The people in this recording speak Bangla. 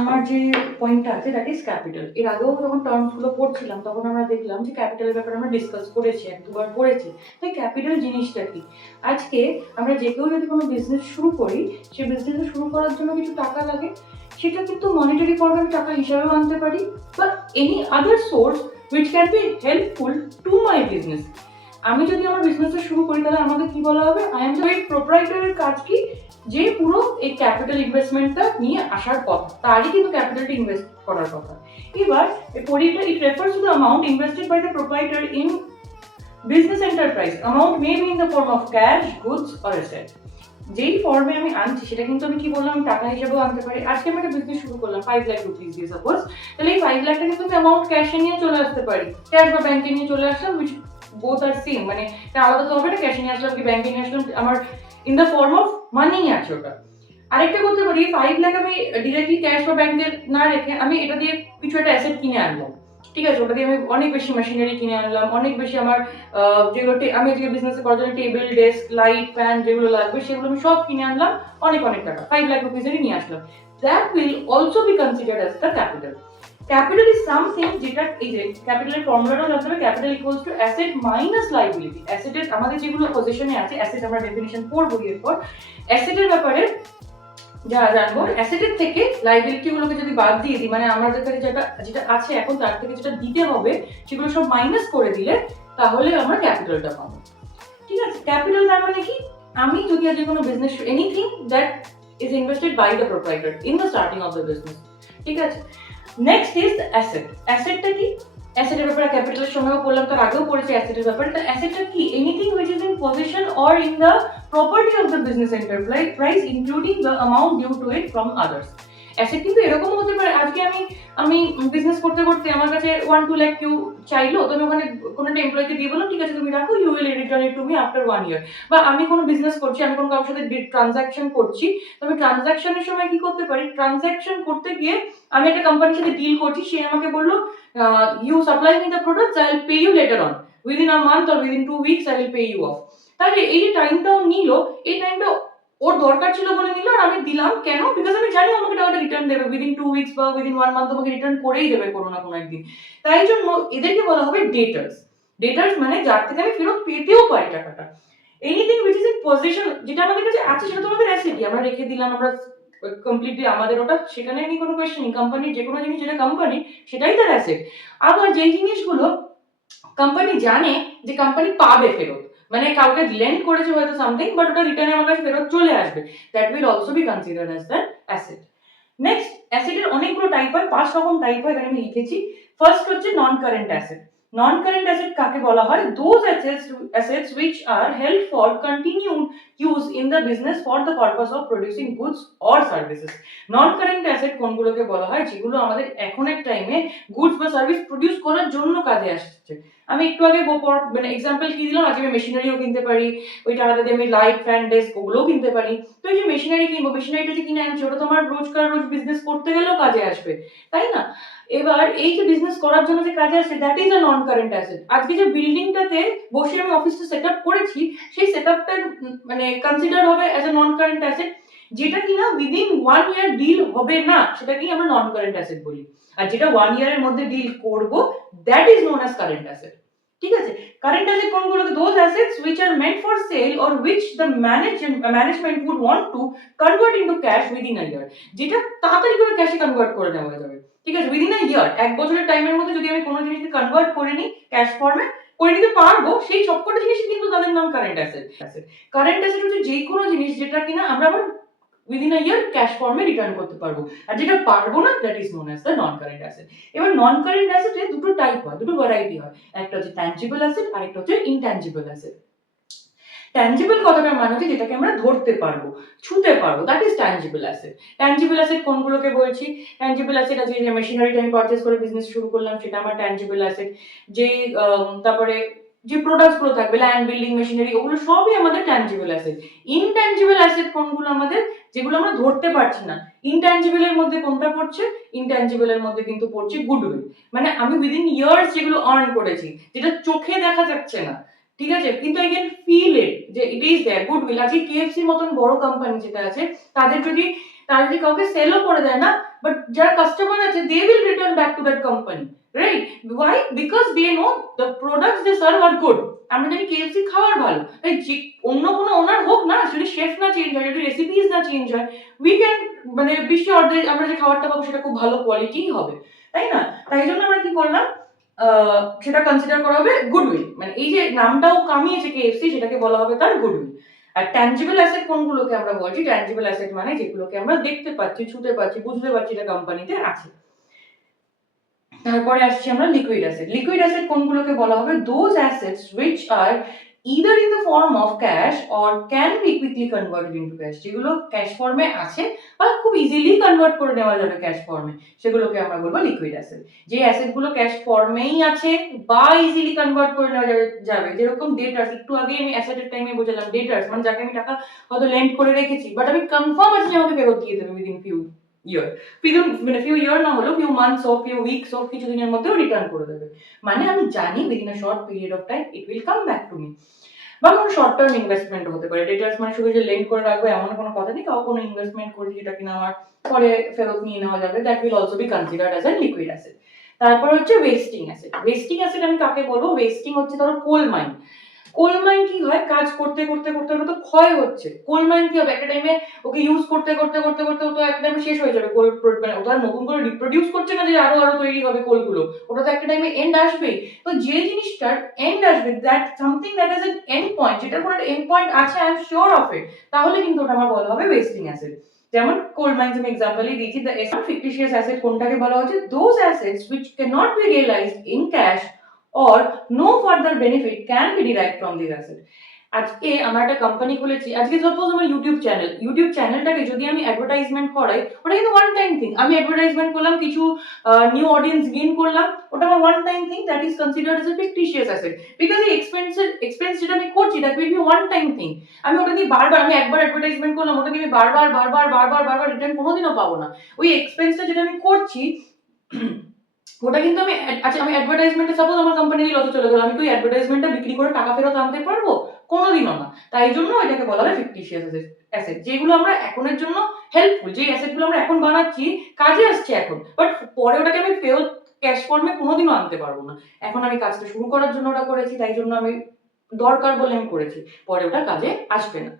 আমার যে পয়েন্টটা আছে দ্যাট ইজ ক্যাপিটাল। এর আগেও যখন টার্মসগুলো পড়ছিলাম তখন আমরা দেখলাম যে ক্যাপিটালের ব্যাপারে আমরা ডিসকাস করেছি, এক দুবার পড়েছি। তো ক্যাপিটাল জিনিসটা কি? আজকে আমরা যে কেউ যদি কোনো বিজনেস শুরু করি, সেই বিজনেস শুরু করার জন্য কিছু টাকা লাগে, সেটা কিন্তু মনিটারি ফর্মে আমি টাকা হিসাবেও আনতে পারি, বা any other source which can be helpful to my business. আমি যদি আমার বিজনেসটা শুরু করি তাহলে আমাকে কি বলা হবে? আই এম দ্য প্রোপ্রাইটারের কাজ কি? যে পুরো এই ক্যাপিটাল ইনভেস্টমেন্টটা নিয়ে আসার কথা, তারই কিন্তু ক্যাপিটালটা ইনভেস্ট করার কথা। এবার it refers to the amount invested by the proprietor in business enterprise. Amount may be in the form of cash, goods or asset. যেই ফর্মে আমি আনছি সেটা কিন্তু আমি কি বললাম, টাকা হিসেবেও আনতে পারি। আজকে আমি একটা বিজনেস শুরু করলাম 5 লাখ রুপিস দিয়ে সাপোজ, তাহলে এই 5 লাখটা কিন্তু আমি অ্যামাউন্ট ক্যাশে নিয়ে চলে আসতে পারি, ক্যাশ বা ব্যাংকে নিয়ে চলে আসলাম, উইচ বোথ আর সেম। মানে আলাদা তো হবে না, ক্যাশে নিয়ে আসলাম কি ব্যাংকে নিয়ে আসলাম, আমার in the form of money আছে ওটা। আরেকটা করতে পারি, 5 লাখ আমি ডিরেক্টলি ক্যাশ বা ব্যাংকে না রেখে আমি এটা দিয়ে কিছু একটা অ্যাসেট কিনে আনলাম। ঠিক আছে, ওটা দিয়ে আমি অনেক বেশি মেশিনারি কিনে আনলাম, অনেক বেশি আমার যেগুলো আমি আজকে বিজনেস করার জন্য টেবিল, ডেস্ক, লাইট, ফ্যান যেগুলো লাগবে সেগুলো আমি সব কিনে আনলাম, অনেক অনেক টাকা 5 লাখ রুপিসেরই নিয়ে আসলাম। That will also be considered as the capital. Capital is something যেটা, এই যে ক্যাপিটালের ফর্মুলাটাও জানতে হবে, capital equals to asset minus liability. অ্যাসেটের আমাদের যেগুলো পজিশনে আছে, অ্যাসেট আমরা ডেফিনিশন পড়বো এরপর। অ্যাসেটের ব্যাপারে যা জানবো, অ্যাসেটের থেকে লাইবিলিটি গুলোকে যদি বাদ দিয়ে দিই, মানে আমাদের কাছে যেটা যেটা আছে এখন তার থেকে যেটা দিতে হবে সেগুলো সব মাইনাস করে দিলে তাহলে আমরা ক্যাপিটালটা পাবো। ঠিক আছে, ক্যাপিটাল তার মানে কি? আমি যদি আজকে কোনো business, anything that is invested by the proprietor in the starting of the business. ঠিক আছে, নেক্সট ইজ অ্যাসেট। অ্যাসেটটা কি? অ্যাসেটের ব্যাপারে ক্যাপিটালের সময়ও বললাম, তার আগেও পড়েছি অ্যাসেটের ব্যাপারে। তো অ্যাসেটটা কি? Anything which is in position or in the property of the business enterprise including the amount due to it from others. Asset কিন্তু এরকম হতে পারে, আজকে আমি আমি বিজনেস করতে করতে আমার কাছে 1-2 লাখ কেউ চাইলো, তো আমি ওখানে কোনো একটা এমপ্লয়িকে দিয়ে বললাম ঠিক আছে তুমি রাখো, you will return it to me after 1 year. বা আমি কোনো বিজনেস করছি, আমি কোনো কারোর সাথে ট্রানজাকশন করছি, তো আমি ট্রানজাকশনের সময় কি করতে পারি, ট্রানজাকশন করতে গিয়ে আমি একটা কোম্পানির সাথে ডিল করছি, সে আমাকে বললো you supply me the products, I will pay you later on, within a month or within 2 weeks I will pay you off. তাহলে এই যে টাইমটাও নিল, এই টাইমটা ওর দরকার ছিল বলে নিল, আর আমি দিলাম কেন? বিকজ আমি জানি আমাকে টাকাটা রিটার্ন দেবে উইদিন 2 উইকস বা উইদিন 1 মান্থ, আমাকে রিটার্ন করেই দেবে কোনো না কোনো একদিন। তাই জন্য এদেরকে বলা হবে ডেটার্স। ডেটার্স মানে যার থেকে আমি ফেরত পেতেও পারি টাকাটা। Anything which is in position, যেটা আমাদের কাছে আছে সেটা তো আমাদের অ্যাসেটই, আমরা রেখে দিলাম, আমরা কমপ্লিটলি আমাদের ওটা, সেখানে নেই কোনো কোয়েশ্চেন। কোম্পানির যে কোনো জিনিস যেটা কোম্পানি, সেটাই তার অ্যাসেট। আবার যেই জিনিসগুলো কোম্পানি জানে যে কোম্পানি পাবে ফেরত, মানে কাউকে লেন্ড করেছে হয়তো সামথিং, বাট ওটা রিটার্নে আমার কাছে ফেরত চলে আসবে, that will also be considered as than asset. Next, অ্যাসেটের অনেকগুলো টাইপ হয়, 5 রকম টাইপ হয়, এখানে আমি লিখেছি। ফার্স্ট হচ্ছে নন কারেন্ট অ্যাসেট। নন কারেন্ট অ্যাসেট কাকে বলা হয়? Those assets which are held for continued use in the business for the purpose of producing goods or services. Non current asset কোনগুলোকে বলা হয়? যেগুলো আমাদের এখনের টাইমে গুডস বা সার্ভিস প্রডিউস করার জন্য কাজে আসছে। আমি একটু আগে মানে এক্সাম্পল কি দিলাম, আজকে আমি মেশিনারিও কিনতে পারি, ওই টাকাটা দিয়ে আমি লাইট, ফ্যান, ডেস্ক ওগুলোও কিনতে পারি। তো এই যে মেশিনারি কিনবো, মেশিনারিটা যে কিনে আনছি ওটা তোমার রোজকার রোজ বিজনেস করতে গেলেও কাজে আসবে, তাই না? এবার এই যে বিজনেস করার জন্য যে কাজে আসছে, that is a non current asset. আজকে যে বিল্ডিংটাতে বসে আমি অফিসটা সেট আপ করেছি, সেই সেট আপটা মানে কনসিডার হবে as a non current asset. যেটা কিনা উইদিন 1 ইয়ার ডিল হবে না, সেটাকেই আমরা নন কারেন্ট অ্যাসেট বলি। আর যেটা 1 ইয়ারের মধ্যে ডিল করবো, that is known as current asset. ঠিক আছে, কারেন্ট অ্যাসেট কোনগুলো? Those assets which are meant for sale or which the management would want to convert into cash within a year, যেটা তাড়াতাড়ি করে ক্যাশে কনভার্ট করে নেওয়া যাবে। ঠিক আছে, উইদিন আ ইয়ার, 1 বছরের টাইমের মধ্যে যদি আমি কোনো জিনিসকে কনভার্ট করে নিই ক্যাশ ফর্মে, করে নিতে পারবো, সেই সবকটা জিনিস কিন্তু তাদের নাম কারেন্ট অ্যাসেট। কারেন্ট অ্যাসেট হচ্ছে যে কোনো জিনিস যেটা কিনা আমরা আবার উইদিন আ ইয়ার ক্যাশ ফর্মে রিটার্ন করতে পারবো, আর যেটা পারবো না, that is known as the non current asset. এবার নন কারেন্ট অ্যাসেটের দুটো টাইপ হয়, দুটো ভ্যারাইটি হয়, একটা হচ্ছে ট্যানজিবল অ্যাসেট আর একটা হচ্ছে ইনট্যানজিবল অ্যাসেট। ট্যানজিবল কথাটার মানে হচ্ছে যেটাকে আমরা ধরতে পারবো, ছুঁতে পারবো, that is tangible asset. Tangible asset কোনগুলোকে বলছি? ট্যানজিবল অ্যাসেট আছে যে মেশিনারিটা আমি পারচেজ করে বিজনেস শুরু করলাম, সেটা আমার ট্যানজিবল অ্যাসেট। যে তারপরে যে প্রোডাক্টস গুলো থাকবে, ল্যান্ড, বিল্ডিং, মেশিনারি, ওগুলো সবই আমাদের ট্যানজিবল অ্যাসেট। ইনট্যানজিবল অ্যাসেট কোনগুলো আমাদের? যেগুলো আমরা ধরতে পারছি না। ইনট্যানজিবল এর মধ্যে কোনটা পড়ছে? ইনট্যানজিবল এর মধ্যে কিন্তু পড়ছে গুডউইল, মানে আমি উইদিন ইয়ার্স যেগুলো আর্ন করেছি, যেটা চোখে দেখা যাচ্ছে না, ঠিক আছে, কিন্তু আই ক্যান ফিল ইট যে ইট ইজ দেয়ার, গুডউইল। আজকে কেএফসির মতন বড় কোম্পানি যেটা আছে, তাদের যদি তারা যদি কাউকে সেলও করে দেয় না, বাট যারা কাস্টমার আছে they will return back to that company, right? Why? Because they know the products they serve are good. আমরা জানি কেএফসি খাবার ভালো, তাই যে অন্য কোনো ওনার হোক না, যদি শেফ না চেঞ্জ হয়, যদি রেসিপিস না চেঞ্জ হয়, উই ক্যান মানে বিশ্বে অর্ধেক আমরা যে খাবারটা পাবো সেটা খুব ভালো কোয়ালিটিই হবে, তাই না? তাই জন্য আমরা কি করলাম, সেটা কনসিডার করা হবে গুডউইল, মানে এই যে নামটাও কামিয়েছে কেএফসি সেটাকে বলা হবে তার গুডউইল। আর ট্যানজিবল অ্যাসেট কোনগুলোকে আমরা বলছি? ট্যানজিবল অ্যাসেট মানে যেগুলোকে আমরা দেখতে পাচ্ছি, ছুঁতে পাচ্ছি, বুঝতে পারছি এটা কোম্পানিতে আছে। তারপরে আসছি আমরা লিকুইড অ্যাসেট। লিকুইড অ্যাসেট কোনগুলোকে বলা হবে? Those assets which are either in the form of cash or can be quickly converted into cash, যেগুলো ক্যাশ ফর্মে আছে বা খুব ইজিলি কনভার্ট করে নেওয়া যাবে ক্যাশ ফর্মে, সেগুলোকে আমরা বলবো লিকুইড অ্যাসেট। যে অ্যাসেটগুলো ক্যাশ ফর্মেই আছে বা ইজিলি কনভার্ট করে নেওয়া যাবে, যেরকম ডেটার্স, একটু আগে আমি অ্যাসেটের টাইমে বোঝালাম, ডেটার্স মানে যাকে আমি টাকা হয়তো লেন্ড করে রেখেছি বাট আমি কনফার্ম আছি যে আমাকে ফেরত দিয়ে দেবে উইদিন ফিউ ইয়ার, মানে ফিউ ইয়ার না হলেও ফিউ মান্থস হোক, ফিউ উইকস হোক, কিছুদিনের মধ্যেও রিটার্ন করে দেবে, মানে আমি জানি within a short period of time it will come back to me. বা কোনো শর্ট টার্ম ইনভেস্টমেন্ট হতে পারে। ডেটার্স মানে শুধু যে লেন্ড করে রাখবো এমন কোনো কথা নেই, কাউ কোনো ইনভেস্টমেন্ট করেছি যেটা কিনা আমার পরে ফেরত নিয়ে নেওয়া যাবে, that will also be considered as a liquid asset. তারপর হচ্ছে ওয়েস্টিং অ্যাসেট। ওয়েস্টিং অ্যাসেট আমি কাকে বলবো? ওয়েস্টিং হচ্ছে ধরো কোল মাইন। কোল মাইন কি হয়, কাজ করতে করতে করতে করতে তো ক্ষয় হচ্ছে। কোল মাইন কি হবে, একটা টাইমে ওকে ইউজ করতে করতে করতে করতে ও তো একটা টাইমে শেষ হয়ে যাবে। কোল মানে ওটা নতুন করে রিপ্রোডিউস করছে না যে আরো আরো তৈরি হবে কোলগুলো, ওটা তো একটা টাইমে এন্ড আসবেই। তো যে জিনিসটার এন্ড আসবে, that something that is an end point, যেটার কোনো একটা এন্ড পয়েন্ট আছে, I am sure of it, তাহলে কিন্তু ওটা আমার বলা হবে ওয়েস্টিং অ্যাসেট। যেমন কোল মাইন্স আমি এক্সাম্পলই দিয়েছি। দ্য ফিকটিশিয়াস অ্যাসেট কোনটাকে বলা হচ্ছে? Those assets which cannot be realized in cash or no further benefit can be derived from this asset. আজকে আমার একটা কোম্পানি খুলেছি, আজকে সাপোজ আমার ইউটিউব চ্যানেলটাকে যদি আমি অ্যাডভার্টাইজমেন্ট করাই, ওটা কিন্তু ওয়ান টাইম থিং। আমি অ্যাডভার্টাইজমেন্ট করলাম, কিছু নিউ অডিয়েন্স গেইন করলাম, ওটা আমার one time thing, that is considered as a fictitious asset, because এই এক্সপেন্স যেটা আমি করছি that will be one time thing. আমি ওটা দিয়ে বারবার, আমি একবার অ্যাডভার্টাইজমেন্ট করলাম, ওটা দিয়ে আমি বারবার বারবার বারবার বারবার রিটার্ন কোনোদিনও পাবো না। ওই এক্সপেন্সটা যেটা আমি করছি ওটা কিন্তু আমি আচ্ছা, আমি অ্যাডভার্টাইজমেন্টে সাপোজ আমার কোম্পানি লসে চলে গেল, আমি কি ওই অ্যাডভার্টাইজমেন্টটা বিক্রি করে টাকা ফেরত আনতে পারবো? কোনোদিনও না। তাই জন্য এটাকে বলা হয় ফিকটিশিয়াস অ্যাসেট, যেগুলো আমরা এখনের জন্য হেল্পফুল, যে অ্যাসেটগুলো আমরা এখন বানাচ্ছি কাজে আসছে এখন, বাট পরে ওটাকে আমি ফেরত ক্যাশ ফর্মে কোনোদিনও আনতে পারবো না। এখন আমি কাজটা শুরু করার জন্য ওটা করেছি, তাই জন্য আমি দরকার বলে আমি করেছি, পরে ওটা কাজে আসবে না।